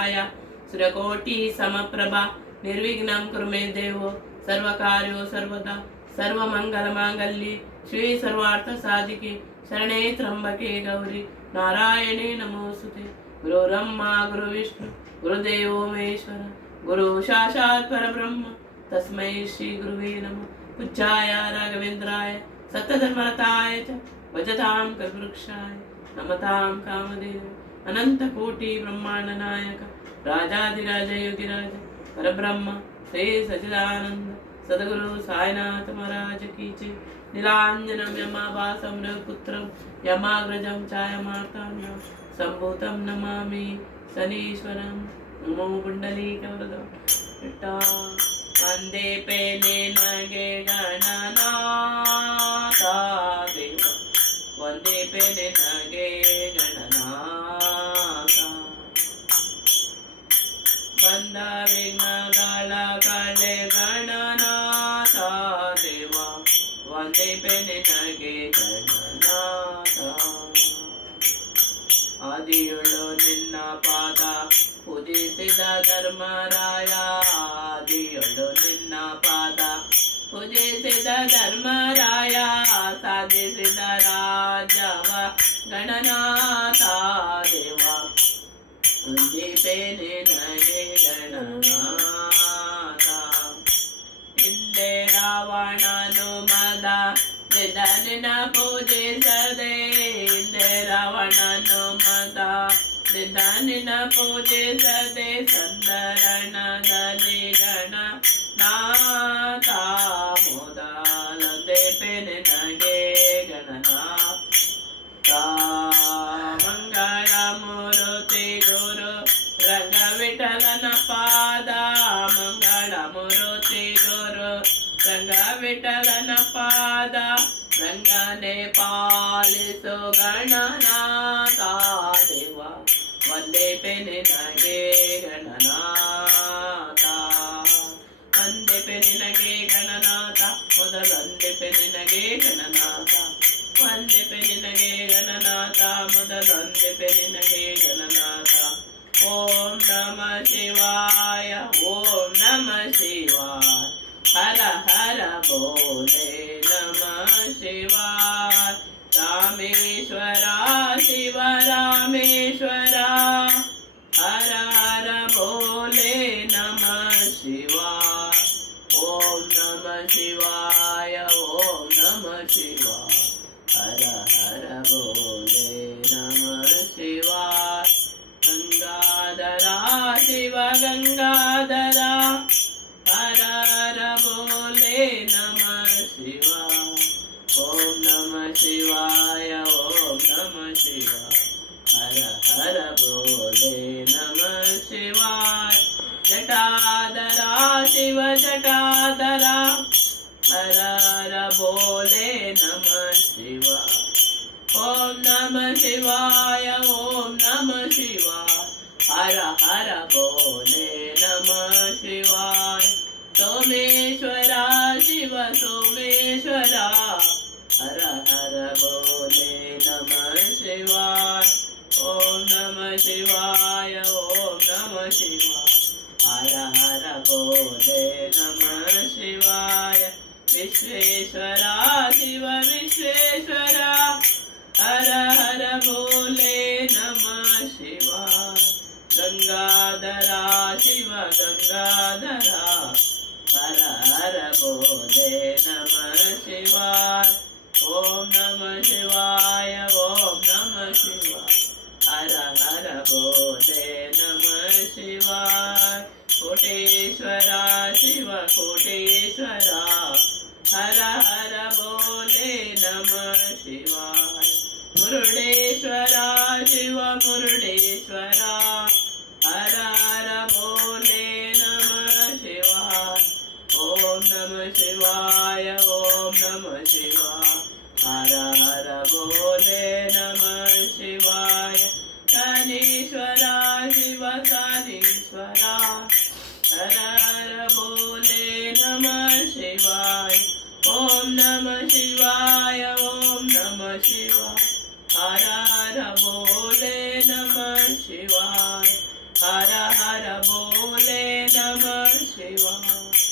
ध्याय सूर्यकोटि समप्रभा निर्विघ्नं कुरु मे देव सर्वकार्यो सर्वदा सर्वमंगलमांगल्ये श्री सर्वार्थ साधिके शरणे त्र्यंबके गौरी नारायणे नमोस्तुते गुरुर्ब्रह्मा गुरुर्विष्णु गुरुदेवो महेश्वर गुरु साक्षात् परब्रह्म तस्मै श्री गुरुवे नमः पूज्याय राघवेन्द्राय सत्यधर्मरताय च भजतां कल्पवृक्षाय नमतां कामधेनवे अनंतकोटि ब्रह्मांड नायक राजाधिराज योगिराज परब्रह्म श्री सच्चिदानंद सद्गुरु साईनाथ महाराज की जय। नीलांजनं यमाभासं रघुपुत्रं यमाग्रजं छायामार्ताण्डं सम्भूतं नमामि शनीश्वरं नमो पुण्डलीकवरदं वन्दे पेनेनगे गणनाथा देव वन्दे पेनेनगे गणनाथा बंद विघ्नಗಳ ಕಳೆ ಗಣನಾಥ ದೇವ ವಂದೇ ನಿನಗೆ ಗಣನಾಥ ಆದಿಯೊಳು ನಿನ್ನ ಪಾದ ಪೂಜಿಸಿದ ಧರ್ಮರಾಯ ಆದಿಯೊಳು ನಿನ್ನ ಪಾದ ಪೂಜಿಸಿದ ಧರ್ಮರಾಯ ಸಾಧಿಸಿದ ರಾಜವ ಗಣನಾಥ ದೇವ ವಂದೇ ನಿನಗೆ ಗಣನಾಥ ಹಿಂದೆ ರಾವಣನು ಮದ ನಿನ್ನ ಪೂಜಿಸದೆ ಹಿಂದೆ ರಾವಣನು ಮದ ನಿನ್ನ ಪೂಜಿಸದೆ ಸಂದರಣದಲ್ಲಿ ಗಣನಾಥ ಮೊದಲಂದೆ ನಿನಗೆ ಗಣನಾಥ ಮಂಗಳ ಮೂರುತಿ ಗುರು ರಂಗ ವಿಠಲನ ಪಾದ ಮಂಗಳ ಮೂರುತಿ ಗುರು ರಂಗ ವಿಠಲನ ಪಾದ ರಂಗನೆ ಪಾಲಿಸು ಗಣನಾಥ ದೇವ ವಂದೇ ನಿನಗೆ ಗಣನಾಥ ವಂದೇ ನಿನಗೆ ಗಣನಾಥ ಮೊದಲಂದೆ ನಿನಗೆ ಗಣನಾಥ ವಂದೇ ನಿನಗೆ ಗಣನಾಥ ಮೊದಲಂದೆ ನಿನಗೆ ಗಣನಾಥ ಓಂ ನಮಃ ಶಿವಾಯ ಓಂ ನಮಃ ಶಿವಾಯ ಹರ ಹರ ಬೋಲೆ ನಮಃ ಶಿವಾಯ ರಾಮೇಶ್ವರ ಶಿವ ರಾಮೇಶ್ವರ ಹರ ಹರ ಬೋಲೆ ನಮಃ ಶಿವಾಯ ಓಂ ನಮಃ ಶಿವಾಯ ಓಂ ನಮಃ ಶಿವಾಯ ಹರ ಹರ ಬೋಲೆ ನಮಃ ಶಿವಾಯ ಗಂಗಾಧರ ಶಿವ ಗಂಗಾಧರ ಹರ ಹರ ಬೋಲೆ ನಮಃ ಶಿವಾಯ ಓಂ ನಮಃ ಶಿವಾಯ ಓಂ ನಮಃ ಶಿವಾಯ ಹರ ಹರ ಬೋಲೆ ನಮಃ ಶಿವಾಯ ಜಟಾಧರ ಶಿವ ಜಟಾಧರ ಹರ ಹರ ಬೋಲೆ ನಮಃ ಶಿವಾಯ ಓಂ ನಮಃ ಶಿವಾಯ ಓಂ ನಮಃ ಶಿವಾಯ ಹರ ಹರ ಬೋಲೆ ನಮಃ ಶಿವಾಯ ಸೋಮೇಶ್ವರ ಶಿವ ಸೋಮೇಶ್ವರ ಹರ ಹರ ಬೋಲೆ ನಮಃ ಶಿವಾಯ ಓಂ ನಮಃ ಶಿವಾಯ ಓಂ ನಮಃ ಶಿವಾಯ ಹರ ಹರ ಬೋಲೆ ನಮಃ ಶಿವಾಯ ವಿಶ್ವೇಶ್ವರ ಶಿವ ವಿಶ್ವೇಶ್ವರ ಹರ ಹರ ಬೋಲೆ ನಮಃ ಶಿವಾಯ ಗಂಗಾಧರ ಶಿವ ಗಂಗಾಧರ ಹರ ಹರ ಬೋಲೆ ನಮಃ ಶಿವಾಯ ಓಂ ನಮಃ ಶಿವಾಯ ಓಂ ನಮಃ ಶಿವಾಯ ಹರ ಹರ ಬೋಲೆ ನಮಃ ಶಿವಾಯ ಕೋಟೇಶ್ವರ ಶಿವ ಕೋಟೇಶ್ವರ ಹರ ಹರ ಬೋಲೆ ನಮಃ ಶಿವಾಯ ಮುರುಡೇಶ್ವರ ಶಿವ ಮುರುಡೇಶ್ವರ ಹರ ಹರ ಬೋಲೆ ನಮಃ ಶಿವಾಯ ಓಂ ನಮಃ ಶಿವಾಯ ಓಂ ನಮಃ ಶಿವಾಯ ಹರ ಹರ ಬೋಲೆ ನಮಃ ಶಿವಾಯ ಶನೀಶ್ವರ ಶಿವ ಶನೀಶ್ವರ ಹರ ಹರ ಬೋಲೆ ನಮಃ ಶಿವಾಯ ಓಂ ನಮಃ ಶಿವಾಯ ಓಂ ನಮಃ ಶಿವಾಯ ಹರ ಹರ ಬೋಲೆ ನಮಃ ಶಿವಾಯ ಹರ बोले नमः शिवाय।